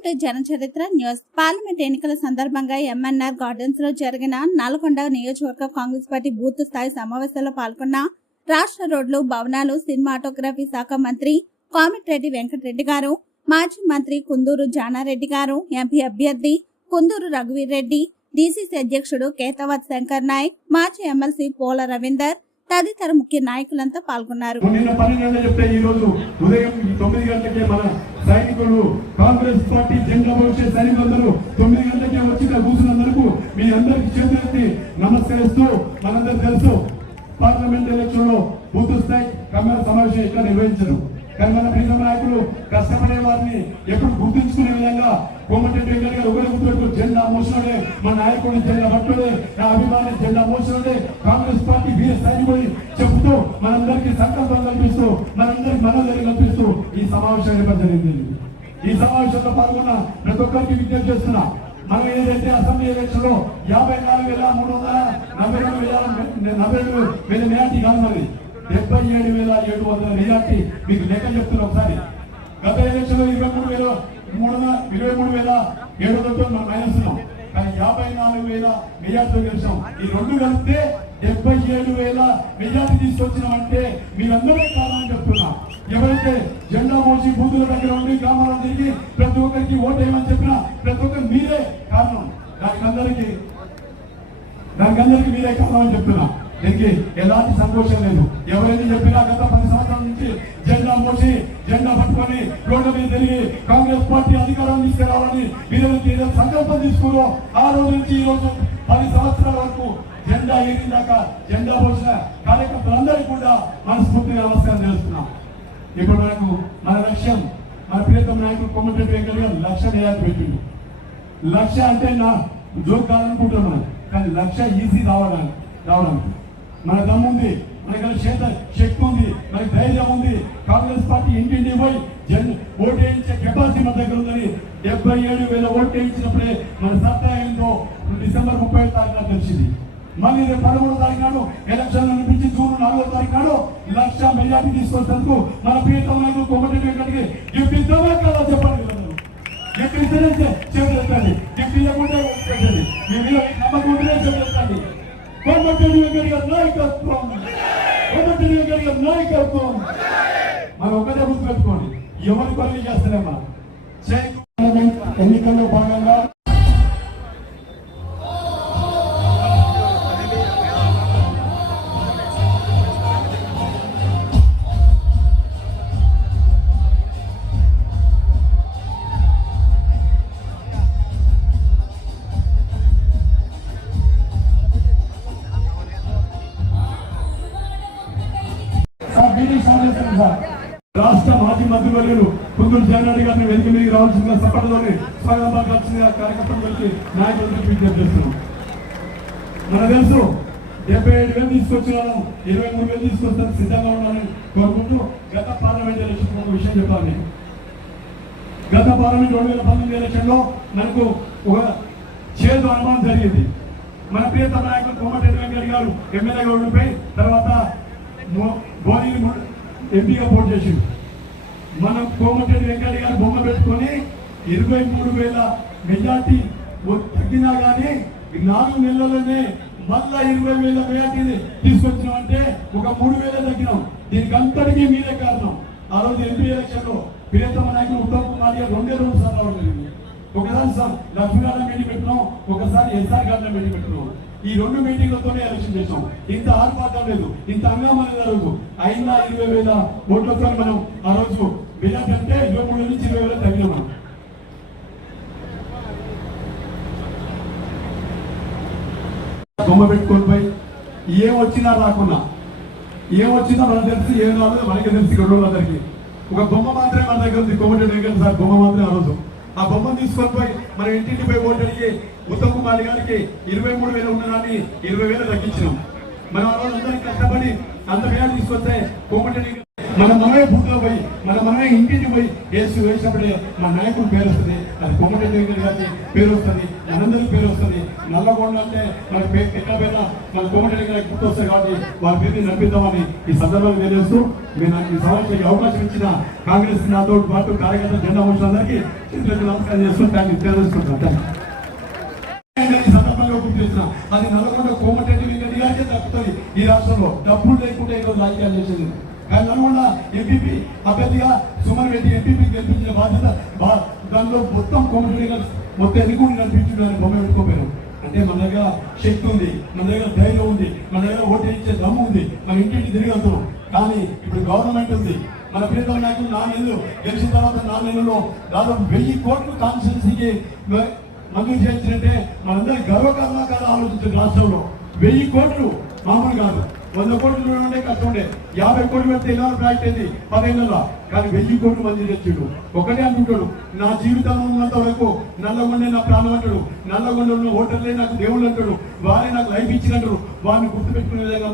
Welcome to Janacharitra news. Parliament ఎన్నికల సందర్భంగా MNR గార్డెన్స్లో జరిగిన నల్గొండ నియోజకవర్గ కాంగ్రెస్ పార్టీ బూత్ స్థాయి సమావేశంలో పాల్గొన్న రాష్ట్ర రోడ్లు భవనాలు సినిమాటోగ్రఫీ శాఖ మంత్రి కోమటిరెడ్డి వెంకటరెడ్డి గారు మాజీ మంత్రి కుందూరు జానారెడ్డి గారు ఎంపీ అభ్యర్థి కుందూరు రఘువీర్ రెడ్డి డీసీసీ అధ్యక్షుడు కేతవత్ శంకర్ నాయక్ మాజీ ఎమ్మెల్సీ పోల రవీందర్ తదితర ముఖ్య నాయకులంతా పాల్గొన్నారు. నిన్న పన్నెండు చెప్తే ఈ రోజు ఉదయం తొమ్మిది గంటలకే మన సైనికులు కాంగ్రెస్ పార్టీ జెండా సైనికులందరూ తొమ్మిది గంటలకే వచ్చి కూర్చున్నందుకు మీ అందరికి చేతులెత్తి నమస్కరిస్తూ మనందరూ తెలుసు పార్లమెంట్ ఎలక్షన్లో బూత్ స్థాయి కమిటీ సమావేశం ఇక్కడ నిర్వహించరు కానీ మన ప్రీతం నాయకులు కష్టపడే వారిని ఎప్పుడు గుర్తుంచుకునే విధంగా కోమటిరెడ్డి వెంకయ్య గారు ఒకరి జెండా మోసడే మా నాయకుడిని జెండా పట్టుడే నా అభిమాని జెండా మోసడే కాంగ్రెస్ పార్టీ వీర సైనికుడి చెబుతూ మనందరికీ సంకల్పం కల్పిస్తూ మనందరికి మనోధైర్యం కల్పిస్తూ ఈ సమావేశం ఏర్పాటు జరిగింది. ఈ సమావేశంలో పాల్గొన్న ప్రతి ఒక్కరికి విజ్ఞప్తి చేస్తున్నా మనం ఏదైతే అసెంబ్లీ ఎలక్షన్లో యాభై నాలుగు వేల మూడు వందల నలభై రెండు వేల నలభై రెండు వేల మెజార్టీ కాదు మరి డెబ్బై ఏడు వేల ఏడు వందల మెజార్టీ మీకు లెక్క చెప్తున్నా ఒకసారి. గత ఎలక్షన్లో ఇరవై మూడు వేల మూడు వందల ఇరవై మూడు వేల ఏడు వందలతో మనం మైనస్ కానీ యాభై నాలుగు వేల మెజార్టీతో గెలిచాం. ఈ రెండు కలిపితే డెబ్బై ఏడు వేల మెజార్టీ తీసుకొచ్చినామంటే మీరందరూ కావాలని చెప్తున్నా. ఎవరైతే జెండా మోసి బూతుల దగ్గర ఉండి గ్రామాల్లో తిరిగి ప్రతి ఒక్కరికి ఓటు వేయమని చెప్పినా ప్రతి ఒక్కరు మీరే కారణం. దానికి అందరికీ దానికి అందరికీ మీరే కారణం అని చెప్తున్నా. దీనికి ఎలాంటి సంతోషం లేదు. ఎవరైతే చెప్పినా గత పది సంవత్సరాలు జెండా మోసి జెండా పట్టుకొని రోడ్ల మీద తిరిగి కాంగ్రెస్ పార్టీ అధికారం తీసుకురావాలని వీళ్ళకి ఏదో సంకల్పం తీసుకున్నారో ఆ రోజు నుంచి ఈ రోజు పది సంవత్సరాల వరకు జెండా ఏరిందాక జెండా పోసిన కార్యకర్తలందరికీ కూడా మనస్ఫూర్తిగా నమస్కారం చేస్తున్నాం. ఇప్పుడు మనకు మన లక్ష్యం మన ప్రియతమ నాయకుడు కొమ్మటెడ్డి వెంకయ్య గారు లక్ష్యం వేయాలని పెట్టిండు. లక్ష అంటే నా జోక్ కాదనుకుంటున్నాను కానీ లక్ష ఈజీ రావడానికి రావడానికి. మన దమ్ము ఉంది మనకి చేత శక్తి ఉంది మనకి ధైర్యం ఉంది. కాంగ్రెస్ పార్టీ ఇంటింటి పోయి జన్ ఓటు వేయించే కెపాసిటీ మన దగ్గర ఉందని డెబ్బై ఏడు వేల ఓటు వేయించినప్పుడే మన సత్తా ఏందో డిసెంబర్ ముప్పై తారీఖున తెలిసింది. మళ్ళీ రేపు పదమూడో తారీఖు నాడు ఎలక్షన్ అనిపించి జూన్ నాలుగో తారీఖు నాడు లక్ష మెజార్టీ తీసుకొచ్చినందుకు మన ప్రియతమ నాయకులు కొమ్మటి వెంకటకి గిఫ్ట్ ఇద్దామా కదా చెప్పండి వీళ్ళందరూ. గిఫ్ట్ ఇస్తేనే చే- చేతులు ఎత్తండి. గిఫ్ట్ ఇవ్వకుండా పెట్టండి. మీ మీద నమ్మకం ఉంటేనే చేతులు ఎత్తండి. కొమ్మటి వెంకట గారి నాయకత్వం కొమ్మటి వెంకట గారి నాయకత్వం మనం ఒక్కటే గుర్తుపెట్టుకోండి. ఎవరి పనులు చేస్తలేమా ఎన్నికల్లో కుందూరు జగన్రెడ్డి గారిని వెనుక మీదకి రావాల్సిన సపట్లోని స్వాగతం పలకాల్సిన కార్యకర్తలకి నాయకులకి విజ్ఞప్తి చేస్తున్నాం. మనకు తెలుసు డెబ్బై ఏడు వేలు తీసుకొచ్చినాను ఇరవై మూడు వేలు తీసుకొస్తాను సిద్ధంగా ఉండాలని కోరుకుంటూ గత పార్లమెంట్ ఎలక్షన్ ఒక విషయం చెప్పాలి. నేను గత పార్లమెంట్ రెండు వేల పంతొమ్మిది ఎలక్షన్లో మనకు ఒక చేదు అనుమానం జరిగింది. మన ప్రియతమ నాయకులు కోమటిరెడ్డి వెంకయ్య గారు ఎమ్మెల్యేగా ఉండిపోయి తర్వాత బోని ఎంపీగా పోటీ చేసింది మన కోమటిరెడ్డి వెంకయ్య గారు బొమ్మ పెట్టుకొని ఇరవై మూడు వేల మెజార్టీ తగ్గినా కానీ నాలుగు నెలలనే మళ్ళా ఇరవై వేల మెజార్టీని తీసుకొచ్చినాం అంటే ఒక మూడు వేల తగ్గినాం. దీనికి అంతటికీ మీరే కారణం. ఆ రోజు ఎంపీ ఎలక్షన్లో ప్రియతమ నాయకులు ఉత్తమ్ కుమార్ గారు రెండే రెండు సార్లు ఒకసారి సార్ లక్ష్మీనారాయణ మీటింగ్ పెట్టినాం. ఒకసారి ఎస్ఆర్ గారిని మీటింగ్ పెట్టినాం. ఈ రెండు మీటింగ్లతోనే ఎలక్షన్ చేసాం ఇంత ఆర్పాటం లేదు. ఇంత హంగామా జరగదు అయినా ఇరవై వేల ఓట్లతో మనం ఆ రోజు మెజార్టీ అంటే ఇరవై మూడు నుంచి ఇరవై వేల తగ్గినాం మనం. బొమ్మ పెట్టుకొని పోయి ఏం వచ్చినా రాకున్నా ఏం వచ్చినా మనకు తెలిసి ఏం రాదు మనకి తెలిసి రెండు రోజులందరికీ ఒక బొమ్మ మాత్రమే మన దగ్గర ఉంది. కోమటి సార్ బొమ్మ మాత్రమే ఆ రోజు. ఆ బొమ్మను తీసుకొని పోయి మన ఇంటింటి పోయి ఓటు ఉత్తమ్ కుమార్ గారికి ఇరవై మూడు వేలు ఉన్నదాన్ని ఇరవై వేలు తగ్గించినాం. మనం ఆ రోజు అందరికి కష్టపడి అంత వేలు తీసుకొస్తే కోమటి మన మనమే బుద్ధలో పోయి మన మనమే ఇంటికి పోయి వేసి వేసినప్పుడే మన నాయకుడు పేరు వస్తుంది. అది కోమటి వెంకట గారికి పేరు వస్తుంది మనందరి పేరు వస్తుంది. నల్లగొండ అంటే మన పేరు ఎట్లా పోయినా మన కోమటి గారికి గుర్తు వస్తుంది కాబట్టి వారి పేరుని నడిపిద్దామని ఈ సందర్భంగా తెలియజేస్తూ మీరు నాకు ఈ సభకి అవకాశం ఇచ్చిన కాంగ్రెస్ నాతో పాటు కార్యకర్త జెండా మనుషులందరికీ చేతులెత్తి నమస్కారం చేస్తూ దాన్ని తెలియజేసుకుంటున్నాను. ఈ సందర్భంగా గుర్తు అది నల్గొండ కోమటిరెడ్డి వెంకటి గారికే తప్పుతుంది. ఈ రాష్ట్రంలో డబ్బులు లేకుండా ఈరోజు రాజకీయాలు చేసేది. కానీ నల్గొండ ఎంపీపీ అభ్యర్థిగా సుమన్ రెడ్డి ఎంపీపీ గెలిపించిన బాధ్యత దానిలో మొత్తం కోమటి మొత్తం మొత్తం కూడా నడిపించడానికి బొమ్మ పెట్టుకోపోయారు. అంటే మన దగ్గర శక్తి ఉంది మన దగ్గర ధైర్యం ఉంది మన దగ్గర ఓటేయించే ఇచ్చే దమ్ము ఉంది మన ఇంటింటి తిరిగలుగుతాం కానీ ఇప్పుడు గవర్నమెంట్ ఉంది. మన ప్రియతమ నాయకులు నాలుగు గెలిచిన తర్వాత నాలుగు దాదాపు వెయ్యి కోట్లు కాన్స్టిట్యున్సీకి మంజూరు చేయించినట్టే మనందరి గర్వకారణాకారం ఆలోచించారు రాష్ట్రంలో. వెయ్యి కోట్లు మామూలు కాదు. వంద కోట్లు ఉండే కష్టం ఉండే. యాభై కోట్లు పెడితే ఎలా ప్రాజెక్ట్ అయింది? పదిహేనులో కానీ వెయ్యి కోట్లు మంది తెచ్చాడు. ఒకటే అంటుంటాడు నా జీవితంలో ఉన్నంత వరకు నల్లగొండే నా ప్రాణం అంటాడు. నల్లగొండ ఉన్న హోటల్లే నాకు దేవుళ్ళు అంటాడు. వారే నాకు లైఫ్ ఇచ్చినట్టు వారిని గుర్తుపెట్టుకునే విధంగా